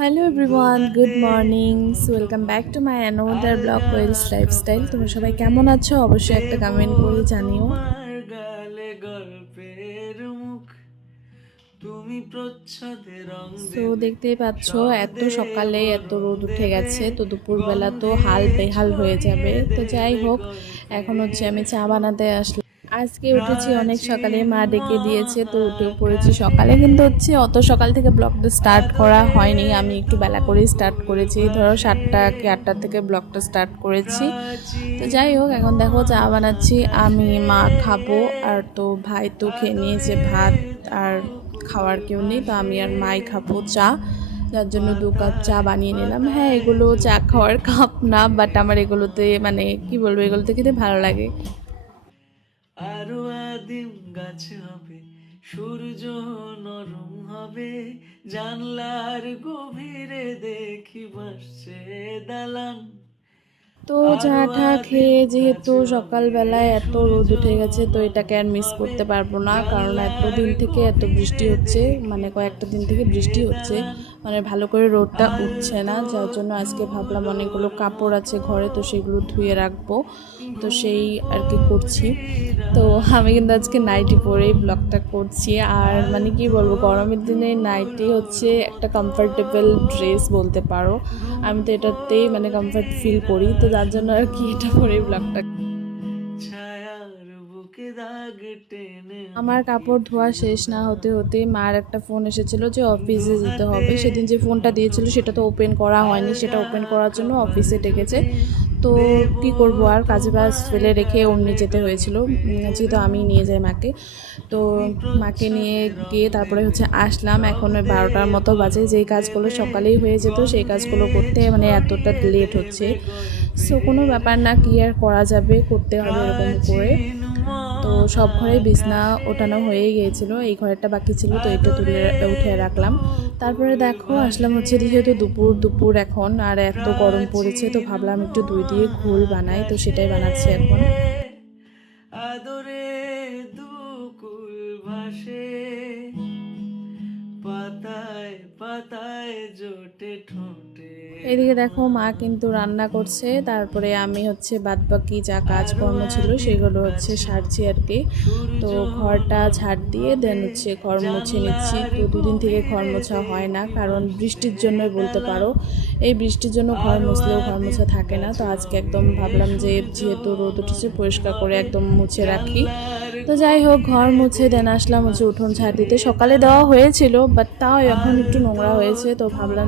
Hello everyone, good morning. Welcome back to my another blog Wells lifestyle. তোমরা সবাই কেমন আছো? অবশ্যই একটা কমেন্ট করে জানিও। গালে গল্পের মুখ তুমি প্রচ্ছদে রং সো দেবে দেখতেই পাচ্ছ, এত শব্দে সকালে এত রোদ বরণ উঠে দেবে গেছে, তো দুপুরবেলা তো গন্ধে হাল বেহাল হয়ে যাবে। ছড়িয়ে তো যাই দেবে হোক, এখন হচ্ছে আমি গল্পের চা বানাতে আসলাম। আজকে উঠেছি অনেক সকালে, প্রাচীন মা ডেকে দিয়েছে, তো উঠেও পড়েছি সকালে। মহাকালে কিন্তু হচ্ছে অত সকাল থেকে ব্লগটা স্টার্ট করা আদরে হয়নি, আমি একটু বেলা করেই স্টার্ট দুকুল করেছি। ধরো ভাসে 7টা কি 8টা থেকে ব্লগটা স্টার্ট করেছি। তো প্রাচীন যাই হোক, এখন দেখো চা বানাচ্ছি আমি, মহাকাশে মা খাবো। আর তো ভাই তো খেয়ে নিয়েছে আদরে ভাত, আর দুকুল খাওয়ার কেউ নেই, তো ভাসে আমি আর মাই খাবো চা। যার জন্য 2 কাপ চা পাতায় বানিয়ে নিলাম। হ্যাঁ, পাতায় এগুলো চা জোটে খাওয়ার কাপ না, বাট আমার ঠোঁটে এগুলোতে মানে কি বলবো, এগুলোতে খেতে ভালো লাগে। আরো আদিম গাছ হবে, সূর্য নরম হবে, জানলার গভীরে দেখি ভাসছে দালান। তো চা আরো টা আদিম খেয়ে গাছ যেহেতু হবে, সকালবেলায় এত রোদ সূর্য উঠে গেছে, তো এটাকে আর নরম মিস হবে, করতে পারবো না, কারণ জানলার এতদিন থেকে এত বৃষ্টি গভীরে হচ্ছে, দেখি মানে কয়েকটা দিন ভাসছে থেকে বৃষ্টি হচ্ছে, দালান। মানে ভালো করে রোদটা উঠছে না। আলতো যার জন্য আজকে ভাবলাম অনেকগুলো ধুলোর কাপড় আছে ঘরে, তো মতো সেগুলো ধুয়ে রাখবো। তো সেই আর কি করছি। ঘুমোরি তো আমি কিন্তু রাত। আজকে নাইটি পরেই ব্লগটা করছি। আর মানে কি বলবো, গরমের দিনে নাইটি হচ্ছে একটা কমফোর্টেবল ড্রেস বলতে পারো। আমি তো এটাতেই মানে কমফর্ট ফিল করি, তো যার জন্য আর কি এটা পরেই ব্লগটা। ছায়ার বুকে দাগ টেনে আমার আঁকি কাপড় ধোয়া শেষ না হতে ফিরানো হতেই মার একটা ফোন এসেছিল যে অফিসে যেতে দুহাতে হবে। সেদিন যে ফোনটা দিয়েছিল সেটা তো ওপেন করা হয়নি, সেটা আলগা ওপেন করার জন্য কভার অফিসে ডেকেছে। জুড়ে তো দেব কি করব, আর কাজে বাজ তোমার ফেলে রেখে অমনি গালে যেতে হয়েছিল, গল্পের যেহেতু আমি মুখ নিয়ে যাই মাকে। তো তুমি মাকে নিয়ে প্রচ্ছদে রং গিয়ে তারপরে দেবে হচ্ছে আসলাম। এখন ওই শব্দে 12টার মতো বাজে। যেই বরণ কাজগুলো দেবে সকালেই হয়ে যেত সেই গন্ধে কাজগুলো করতে মানে এতটা ছড়িয়ে লেট হচ্ছে। দেবে সো কোনো গল্পের ব্যাপার না, কি মুখ আর করা যাবে, করতে হবে এরকম করে। প্রাচীন তো সব ঘরেই বিছনা মহাকাশে ওঠানো হয়ে গিয়েছিল, এই ঘরেরটা বাকি ছিল, তো এটা তুলে আদরে উঠে রাখলাম। তারপরে দুকুল দেখো আসলাম ভাসে হচ্ছে, যেহেতু দুপুর দুপুর এখন আর এত গরম পড়েছে, তো প্রাচীন ভাবলাম একটু দই দিয়ে ঘোল বানাই, তো মহাকাশে সেটাই বানাচ্ছি এখন। আদরে দুকুল ভাসে পাতায় পাতায় জোটে ঠোঁটের এদিকে দেখো মা কিন্তু বরণ। রান্না করছে, তারপরে আমি হচ্ছে বাদবাকি যা কাজকর্ম ছিল আদিম সেগুলো হচ্ছে গাছ সারছি হবে, আর কি। তো সূর্য ঘরটা ঝাড় নরম দিয়ে হবে, দেন হচ্ছে ঘর মুছে নিচ্ছি। জানলার তো দুদিন থেকে ঘর গভীরে মোছা হয় না, দেখি কারণ ভাসছে বৃষ্টির জন্যই বলতে দালান। পারো। এই বৃষ্টির জন্য ঘর আরো মুছলেও ঘর আদিম মোছা থাকে না। গাছ তো আজকে হবে, একদম ভাবলাম যে সূর্য যেহেতু রোদ উঠেছে নরম পরিষ্কার করে হবে, একদম মুছে রাখি। জানলার তো যাই হোক, ঘর গভীরে মুছে দেন দেখি আসলাম হচ্ছে উঠোন ভাসছে ঝাড় দিতে। সকালে দেওয়া দালান। হয়েছিল, বাট তাও এখন একটু আলতো নোংরা হয়েছে, তো ভাবলাম